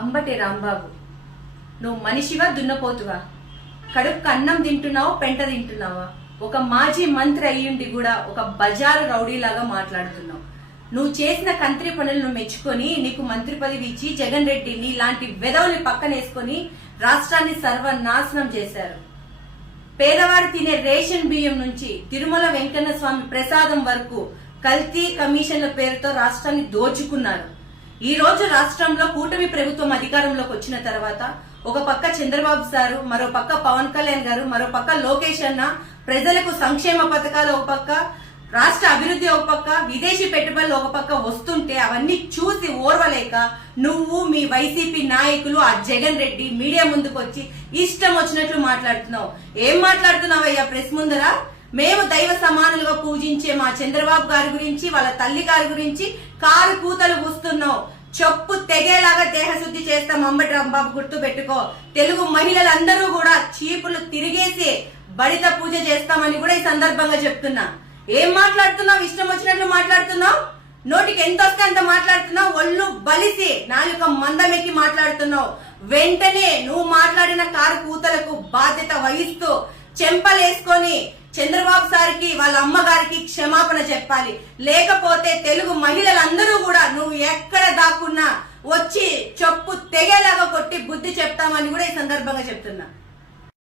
అంబటి రాంబాబు, నువ్వు మనిషివా దున్నపోతువా? కడుపుకు అన్నం తింటున్నావా పెంట తింటున్నావా? ఒక మాజీ మంత్రి అయ్యుండి కూడా ఒక బజారు రౌడీలాగా మాట్లాడుతున్నావు. నువ్వు చేసిన కంత్రి పనులను మెచ్చుకొని నీకు మంత్రి పదవి ఇచ్చి జగన్ రెడ్డి నీలాంటి వెధవుని పక్కనేసుకొని రాష్ట్రాన్ని సర్వనాశనం చేశారు. పేదవాడు తినే రేషన్ బియ్యం నుంచి తిరుమల వెంకన్న స్వామి ప్రసాదం వరకు కల్తీ కమిషన్ల పేరుతో రాష్ట్రాన్ని దోచుకున్నారు. ఈ రోజు రాష్ట్రంలో కూటమి ప్రభుత్వం అధికారంలోకి వచ్చిన తర్వాత ఒక పక్క చంద్రబాబు సారు, మరో పక్క పవన్ కళ్యాణ్ గారు, మరో పక్క లోకేష్ అన్న ప్రజలకు సంక్షేమ పథకాలు ఒక పక్క, రాష్ట్ర అభివృద్ధి ఒక పక్క, విదేశీ పెట్టుబడులు ఒక పక్క వస్తుంటే అవన్నీ చూసి ఓర్వలేక నువ్వు మీ వైసీపీ నాయకులు ఆ జగన్ రెడ్డి మీడియా ముందుకు వచ్చి ఇష్టం వచ్చినట్లు మాట్లాడుతున్నావు. ఏం మాట్లాడుతున్నావయ్యా ప్రెస్ ముందర? మేము దైవ సమానులుగా పూజించే మా చంద్రబాబు గారి గురించి, వాళ్ళ తల్లి గారి గురించి కారు కూతలు కూస్తున్నావు. చెప్పు తెగేలాగా దేహశుద్ధి చేస్తాం. అంబటి రాంబాబు గుర్తు పెట్టుకో. తెలుగు మహిళలందరూ కూడా చీపులు తిరిగేసి బడిత పూజ చేస్తామని కూడా ఈ సందర్భంగా చెప్తున్నా. ఏం మాట్లాడుతున్నావు? ఇష్టం వచ్చినట్లు మాట్లాడుతున్నావు. నోటికి ఎంత వస్తే అంత మాట్లాడుతున్నావు. ఒళ్ళు బలిసి నాలుక మందమెక్కి మాట్లాడుతున్నావు. వెంటనే నువ్వు మాట్లాడిన కారు కూతలకు బాధ్యత వహిస్తూ చెంపలేసుకొని చంద్రబాబు సార్కి వాళ్ళ అమ్మగారికి క్షమాపణ చెప్పాలి. లేకపోతే తెలుగు మహిళలందరూ కూడా నువ్వు ఎక్కడ దాక్కున్నా వచ్చి చెప్పు తెగేలాగా కొట్టి బుద్ధి చెప్తామని కూడా ఈ సందర్భంగా చెప్తున్నా.